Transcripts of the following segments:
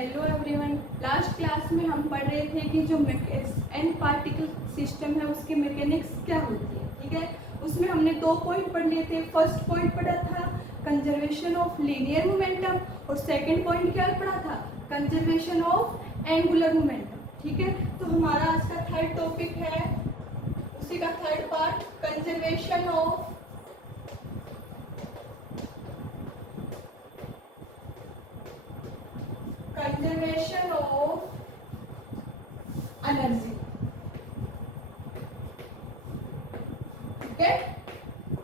Hello everyone. Last class में हम पढ़ रहे थे कि जो एन पार्टिकल सिस्टम है उसकी मैकेनिक्स क्या होती है। ठीक है, उसमें हमने 2 पॉइंट पढ़ लिए थे। फर्स्ट पॉइंट पढ़ा था कंजर्वेशन ऑफ लीनियर मोमेंटम और सेकंड पॉइंट क्या पढ़ा था, कंजर्वेशन ऑफ एंगुलर मोमेंटम। ठीक है, तो हमारा आज का थर्ड टॉपिक है, उसी का third part, conservation of conservation of energy. ठीक है,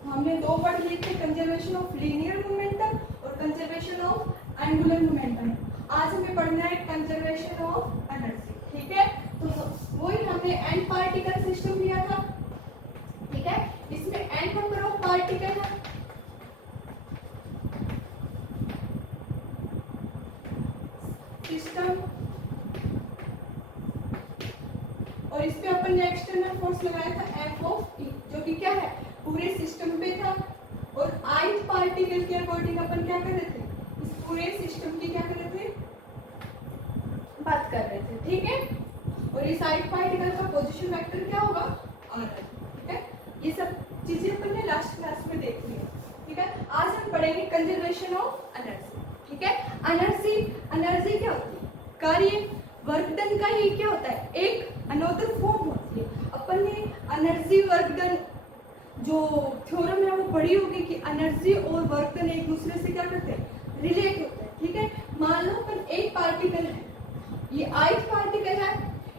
हमने 2 पढ़ लिए थे, कंजर्वेशन ऑफ लीनियर मोमेंटम और कंजर्वेशन ऑफ एंगुलर मोमेंटम। आज हमें पढ़ना है कंजर्वेशन ऑफ एनर्जी। ठीक है, तो वही हमने एन पार्टिकल सिस्टम लिया था। ठीक है, इसमें एन नंबर ऑफ पार्टिकल है, सिस्टम, और इस पे अपन ने एक्सटर्नल फोर्स लगाया था एफ ऑफ ई, जो कि क्या है, पूरे सिस्टम पे था। और ith पार्टिकल के अकॉर्डिंग अपन क्या कर रहे थे, इस पूरे सिस्टम की क्या कर रहे थे, बात कर रहे थे। ठीक है, और इस ith पार्टिकल का पोजीशन वेक्टर क्या होगा, आर। ठीक है, ये सब चीजें अपन ने लास्ट क्लास में देख ली है। ठीक है, आज हम पढ़ेंगे कंजर्वेशन ऑफ एनर्जी। ठीक है, एनर्जी क्या होती है, कार्य, वर्क डन का ये क्या होता है, एक अनदर फॉर्म होती है। अपन ने एनर्जी वर्क डन जो थ्योरम है वो पढ़ी होगी कि एनर्जी और वर्क डन एक दूसरे से क्या करते हैं, रिलेट होते हैं। ठीक है, मान लो अपन एक पार्टिकल है, ये ith पार्टिकल है,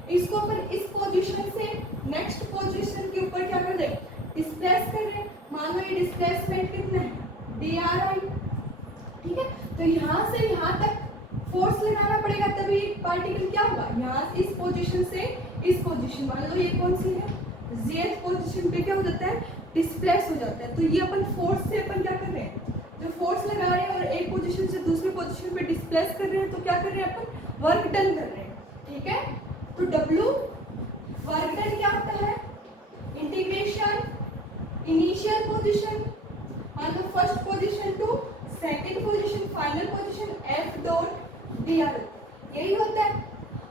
इसको अपन इस पोजीशन से नेक्स्ट पोजीशन के ऊपर क्या कर रहे हैं, डिस्प्लेस कर रहे हैं। मान लो ये डिस्प्लेसमेंट कितना है, dri। ठीक है, तो यहाँ से यहाँ तक फोर्स लगाना पड़ेगा, तभी पार्टिकल क्या होगा, यहाँ इस पोजीशन से इस पोजीशन, मान लो ये कौन सी है, zth पोजीशन पे क्या हो जाता है, डिस्प्लेस हो जाता है। तो ये अपन फोर्स से अपन क्या कर रहे हैं, जो फोर्स लगा रहे हैं और एक पोजीशन से दूसरी पोजीशन पे डिस्प्लेस कर रहे हैं, तो क्या कर रहे हैं, अपन वर्क डन कर रहे हैं। ठीक है, तो W वर्क डन क्या होता है, इंटीग्रेशन इनिशियल पोजीशन, मान लो first position to second position, final position, F dot dr, यही होता है।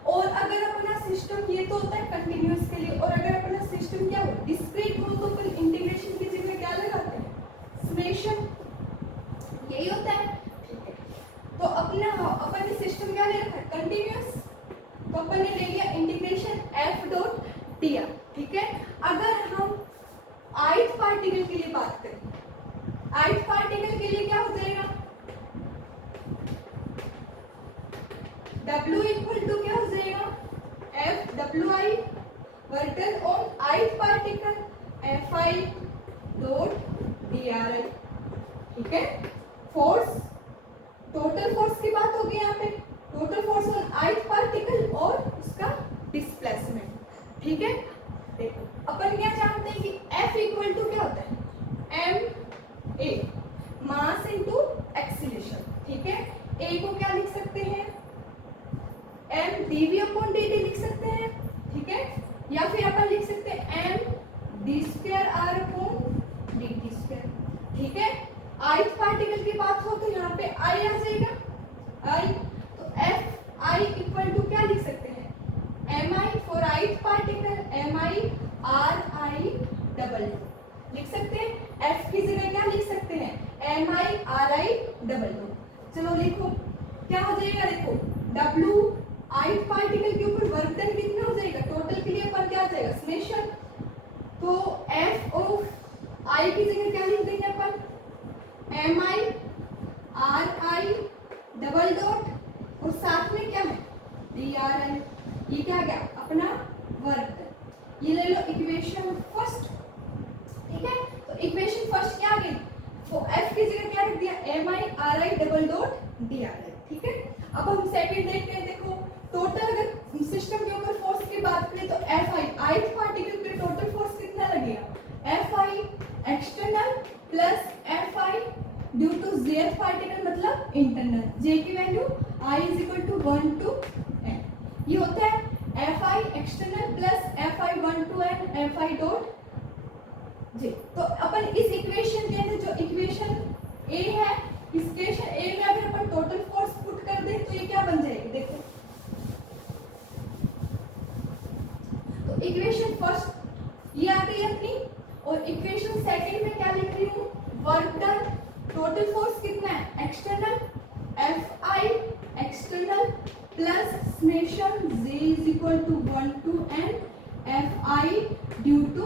और अगर अपना सिस्टम, ये तो होता है कंटिन्यूअस के लिए, और अगर अपना सिस्टम क्या हो, डिस्क्रीट हो, तो अपन इंटीग्रेशन की जगह क्या लगाते हैं, समेशन, यही होता है। ठीक है, तो अपन ने सिस्टम क्या ले रखा है, कंटिन्यूअस, तो अपन ने ले लिया इंटीग्रेशन F डॉट dr। ठीक है, अगर हम ith पार्टिकल के लिए बात करें, ith पार्टिकल के लिए क्या हो जाएगा, W इक्वल टू क्या हो जाएगा, F WI work done on ith particle FI dot DRI। ठीक है, फोर्स, टोटल फोर्स की बात होगी यहाँ पे, total force on ith particle और उसका डिस्प्लेसमेंट। ठीक है, देखो अपन क्या जानते हैं कि F इक्वल टू क्या होता है, ma, मास इनटू एक्सीलरेशन। ठीक है, A को क्या लिख सकते हैं, m dv अपॉन dt लिख सकते हैं। ठीक है, या फिर अपन लिख सकते हैं m d square r upon dt square. ठीक है, ith पार्टिकल की बात हो तो यहाँ पे I आ जाएगा, I, तो f I इक्वल टू क्या लिख सकते हैं, mi for ith particle, mi r I double लिख सकते हैं। f की जगह क्या लिख सकते हैं, mi r I डबल। चलो लिखो क्या हो जाएगा, देखो w ith पार्टिकल के ऊपर वर्क डन कितना हो जाएगा, टोटल के लिए अपन क्या आ जाएगा, समेशन, तो f ऑफ I की जगह क्या लिख देंगे अपन, mi r I double dot, और साथ में क्या है, dri, ये क्या आ गया अपना वर्क डन। ये ले लो इक्वेशन फर्स्ट। ठीक है, तो इक्वेशन फर्स्ट क्या आ गई, तो f की जगह क्या रख दिया, mi r I double dot dri। ठीक है, अब हम सेकंड देखते हैं। देखो टोटल अगर सिस्टम के ऊपर फोर्स की बात करें तो Fi ith पार्टिकल पे टोटल फोर्स कितना लगेगा, Fi external plus Fi due to zth particle मतलब इंटरनल, j की value I is equal to 1 to n, ये होता है Fi external plus Fi 1 to n Fi dot j। तो अपन इस इक्वेशन के अंदर जो इक्वेशन A है, इस इक्वेशन A में अगर अपन टोटल फोर्स पुट कर दें तो ये क्या बन जाएगी, देखो कितना है external, F I external plus summation J is equal to 1 to N F I due to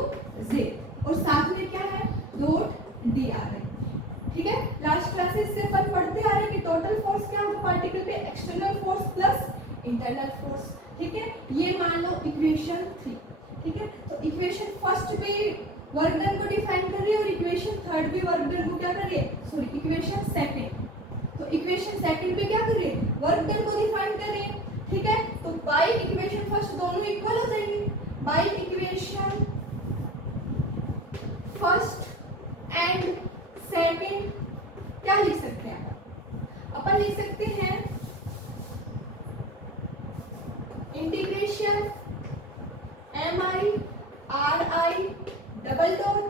J, और साथ में क्या है डॉट डी आर आई। ठीक है, लास्ट क्लासेस से अपन पढ़ते आ रहे हैं कि टोटल फोर्स क्या होगा पार्टिकल पे, external force plus internal force. ठीक है, ये मान लो इक्वेशन 3। ठीक है, तो इक्वेशन फर्स्ट भी वर्क डन को डिफाइन कर रही है और इक्वेशन थर्ड भी वर्क डन को क्या कर रही है, सॉरी इक्वेशन सेकंड, तो इक्वेशन सेकंड पे क्या कर रही है वर्क डन को डिफाइन कर रही है। ठीक है, तो बाई इक्वेशन फर्स्ट दोनों इक्वल हो जाएंगे, by equation first and second क्या लिख सकते हैं अपन, लिख सकते हैं integration M I R I double dot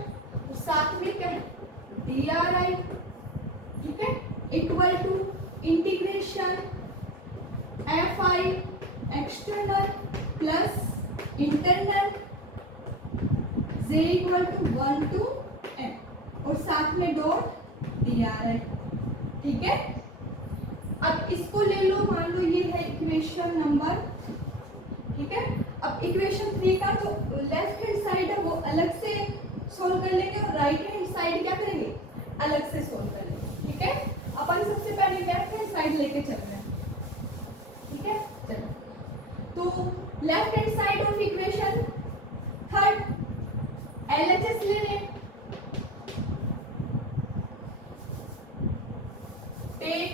साथ में क्या है डी आर आई। ठीक है, equal to integration F I external plus internal J equal to 1 to N, और साथ में डॉट डी आर आई। ठीक है, अब इसको ले लो, मान लो ये है इक्वेशन नंबर। ठीक है, अब इक्वेशन 3 का जो लेफ्ट हैंड साइड है वो अलग से सोल्व कर लेंगे और राइट हैंड साइड क्या करेंगे अलग से सोल्व कर लेंगे। ठीक है, अपन सबसे पहले लेफ्ट हैंड साइड लेके चल रहे हैं। ठीक है, चलो तो left hand side of equation third LHS ले लें, take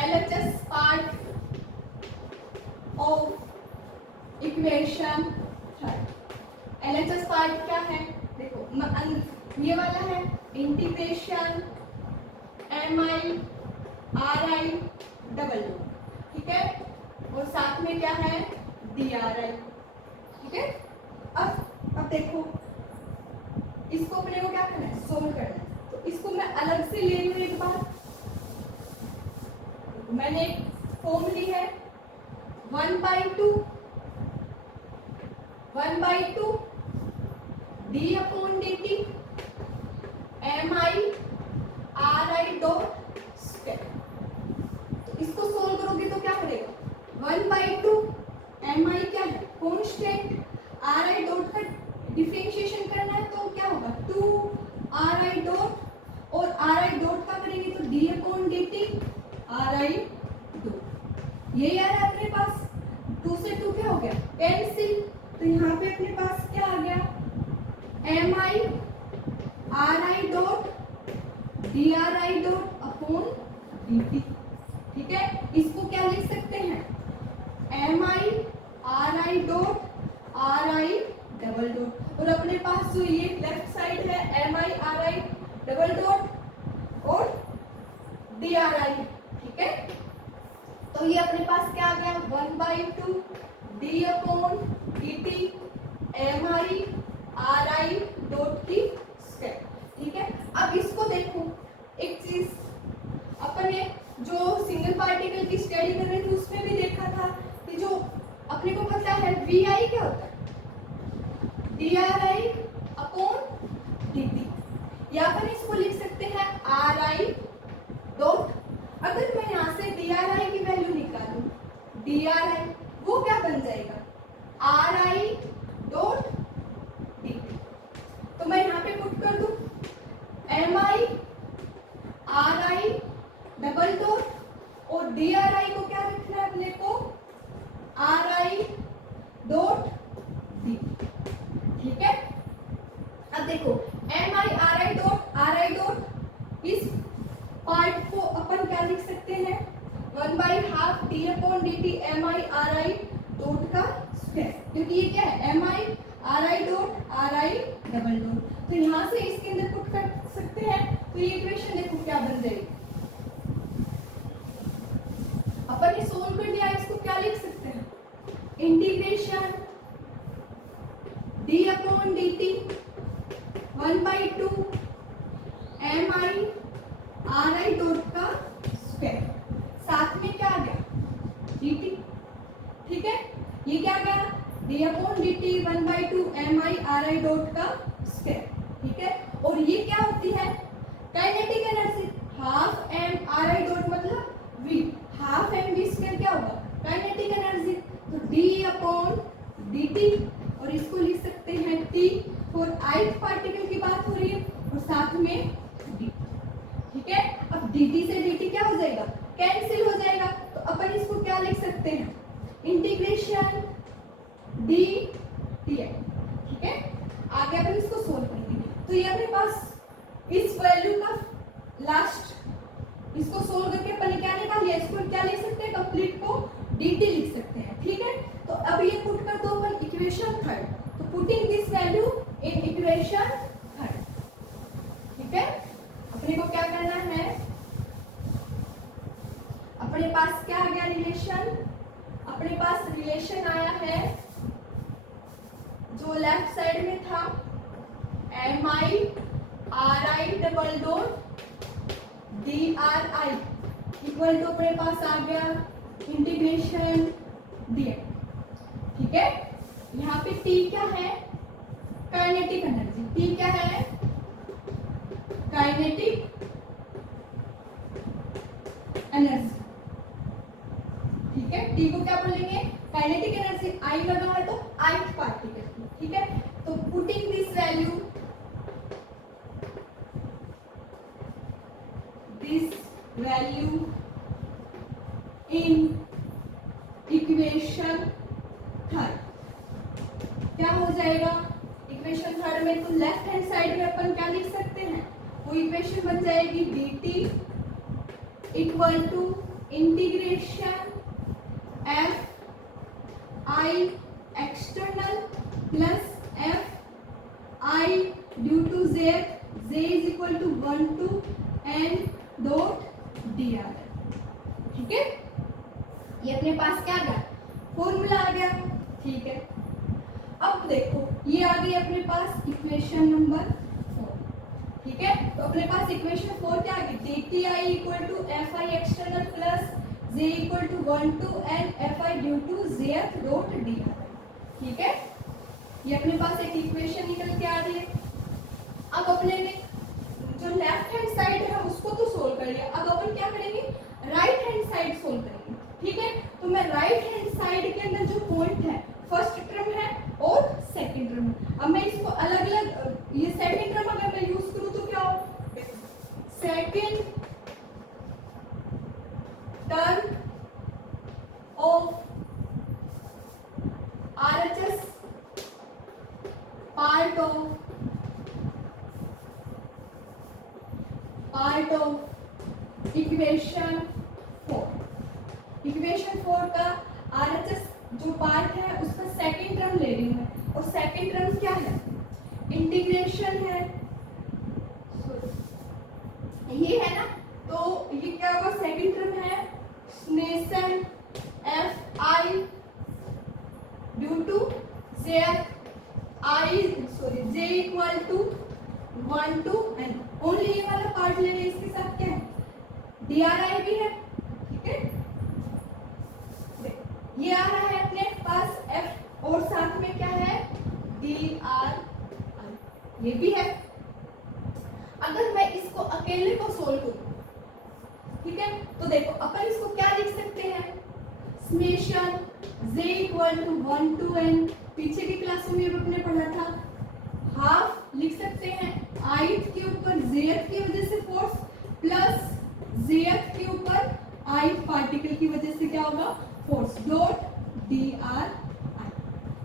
LHS part of equation third. LHS part क्या है देखो, ये वाला है integration M I R I double dot. ठीक है, और साथ में क्या है डी आर आई। ठीक है, अब देखो इसको अपने को क्या करना है सोल्व करना है, तो इसको मैं अलग से ले लूं एक बार। मैंने एक फॉर्म ली है 1/2 D upon D T M I R I dot square. तो इसको सोल्व करोगे तो क्या करेगा 1/2 एम आई क्या है कॉन्स्टेंट, आर आई डॉट का डिफरेंशिएशन करना है तो क्या होगा 2 आर आई डॉट, और आर आई डॉट का करेंगे तो D upon D T R I dot. ये यार है अपने पास 2 से 2 क्या हो गया कैंसिल, तो यहाँ पे अपने पास क्या आ गया M I R I dot D R I dot upon D T. ठीक है, इसको क्या लिख सकते हैं M I R I dot R I double dot, और अपने पास जो ये लेफ्ट साइड है M I R I double dot और डी आर आई। ठीक है, तो ये अपने पास क्या आ गया 1/2 D upon D T M I R I dot की स्क्वायर। ठीक है, अब इसको देखो एक चीज अपन ने जो सिंगल पार्टिकल की स्टडी कर रहे थे उसमें भी देखा था कि जो अपने को पता है वी आई क्या होता है डी आर आई अपॉन डी टी, या अपन इसको लिख सकते हैं आर आई डॉट। अगर मैं यहाँ से डी आर आई की वैल्यू निकालूं डी आर आई वो क्या बन जाएगा R I dot D T, तो मैं यहाँ पे पुट कर दूं M I R I double dot और डी आर आई को क्या रखना है अपने को आर आई डॉट डी। ठीक है, अब देखो M I R I dot इस पार्ट को अपन क्या लिख सकते हैं 1/2 D upon D T M I R I dot का स्क्वायर, क्योंकि ये क्या है M I R I dot R I double dot, तो यहाँ से इसके अंदर पुट कर सकते हैं। तो ये इक्वेशन देखो क्या बन जाएगी, अपन ने सोल्व कर लिया, इसको क्या लिख सकते हैं integration D upon D T 1/2 M I R I dot का स्क्वायर, साथ में क्या आ गया डी टी। ठीक है, ये क्या गया D upon D T 1/2 M I R I dot का स्क्वायर। ठीक है, और ये क्या होती है काइनेटिक RI डॉट मतलब V, हाफ mv² क्या होगा, काइनेटिक एनर्जी, तो d अपॉन dt, और इसको लिख सकते हैं T, फॉर ith पार्टिकल की बात हो रही है, और साथ में d, ठीक है। अब dt से dt क्या हो जाएगा, कैंसिल हो जाएगा, तो अपन इसको क्या लिख सकते हैं, इंटीग्रेशन d dx, ठीक है। आगे अपन इसको सोल्व करेंगे, तो ये अपने पास इस वैल्यू का लास्ट, इसको सोल्व करके अपन क्या निकाल लिया, इसको क्या लिख सकते हैं, कंप्लीट को dt लिख सकते हैं, ठीक है। तो अब ये पुट कर दो अपन इक्वेशन थर्ड, तो putting this value in equation third, ठीक है। अपने को क्या करना है, अपने पास क्या आ गया रिलेशन, अपने पास रिलेशन आया है जो लेफ्ट साइड में था, mi ri double dot dri equal to अपने पास आ गया इंटीग्रेशन dx, ठीक है। यहाँ पे T क्या है, काइनेटिक एनर्जी, T क्या है, काइनेटिक एनर्जी, ठीक है। T को क्या बोलेंगे, काइनेटिक एनर्जी, I लगा है तो ith पार्टिकल की, ठीक है। तो putting this value in equation third, क्या हो जाएगा, इक्वेशन थर्ड में तो लेफ्ट हैंड साइड में अपन क्या लिख सकते हैं, वो इक्वेशन बन जाएगी dt equal to integration f i external plus f i due to z, z is equal to 1 to n dot dr, ठीक है। ये अपने पास क्या आ गया, फॉर्मूला आ गया, ठीक है। अब देखो ये आ गई अपने पास इक्वेशन नंबर 4, ठीक है। तो अपने पास इक्वेशन 4 क्या आ गई, dti equal to fi external plus z equal to 1 to n fi due to zth dot dr, ठीक है। ये अपने पास एक इक्वेशन निकल के आ रही है। अब अपने ने जो लेफ्ट हैंड साइड है उसको तो सोल्व कर लिया, अब अपन क्या करेंगे, राइट हैंड साइड सोल्व करेंगे, ठीक है। तो मैं राइट हैंड साइड के अंदर जो पॉइंट है, फर्स्ट टर्म है और सेकंड टर्म है, अब मैं इसको अलग अलग, ये सेकंड टर्म अगर मैं यूज करूं तो क्या हो, second term of RHS part of equation 4, equation 4 का RHS जो पार्ट है उसका सेकंड टर्म ले रही हूँ, और सेकंड टर्म क्या है, इंटीग्रेशन है, ये है ना, तो ये क्या होगा, सेकंड टर्म है summation fi due to z j equal to 1 to n, only ये वाला पार्ट ले रहे, इसके साथ क्या है, dri भी है, ठीक है। ये आ रहा है अपने पास f, और साथ में क्या है dri, ये भी है। अगर मैं इसको अकेले को सोल्व करूं, ठीक है, तो देखो अपन इसको क्या लिख सकते हैं, summation j equal to 1 to n, पीछे की क्लासों में अपने पढ़ा था, हाफ लिख सकते हैं ith के ऊपर jth की वजह से फोर्स प्लस jth के ऊपर ith पार्टिकल की वजह से क्या होगा, फोर्स डॉट dri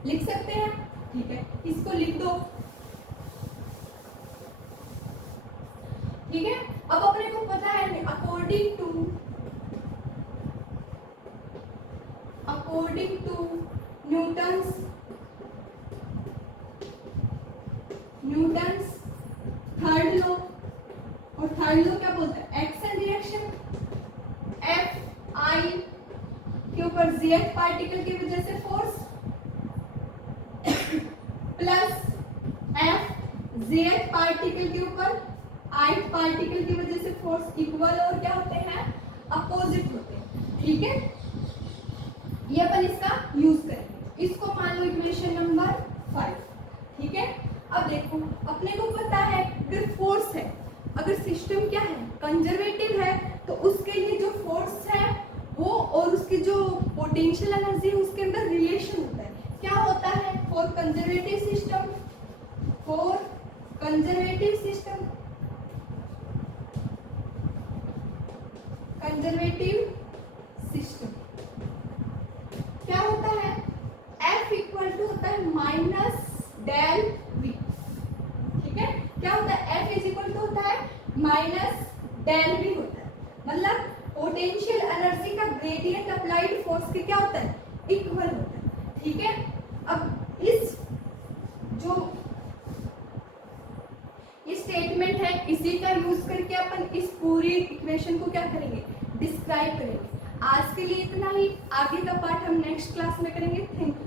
लिख सकते हैं, ठीक है। इसको लिख दो, ठीक है। अब अपने को पता है according to Newton's third law, और थर्ड लॉ क्या बोलते हैं, एक्शन रिएक्शन एफ आई के ऊपर जेड पार्टिकल की वजह से force plus F Z particle के ऊपर आई पार्टिकल की वजह से फोर्स इक्वल और क्या होते हैं, अपोजिट होते हैं, ठीक है। ये अपन इसका यूज करेंगे, इसको मान लो इक्वेशन नंबर 5, ठीक है। अब देखो अपने को पता है अगर फोर्स है, अगर सिस्टम क्या है, कंजर्वेटिव है, तो उसके लिए जो फोर्स है वो और उसकी जो पोटेंशियल एनर्जी है उसके अंदर रिलेशन होता है। क्या होता है? For conservative system, for conservative system, conservative system क्या होता है? F इक्वल टू होता है माइनस डेल V। ठीक है, क्या होता है? F इज इक्वल टू होता है माइनस डेल V होता है, मतलब पोटेंशियल एनर्जी का ग्रेडियंट अप्लाइड फोर्स के क्या होता है? इक्वल होता है। ठीक है, अब इस जो ये स्टेटमेंट है इसी का यूज करके अपन इस पूरी इक्वेशन को क्या करेंगे? डिस्क्राइब करेंगे। आज के लिए इतना ही, आगे का पार्ट हम नेक्स्ट क्लास में करेंगे। Thank you.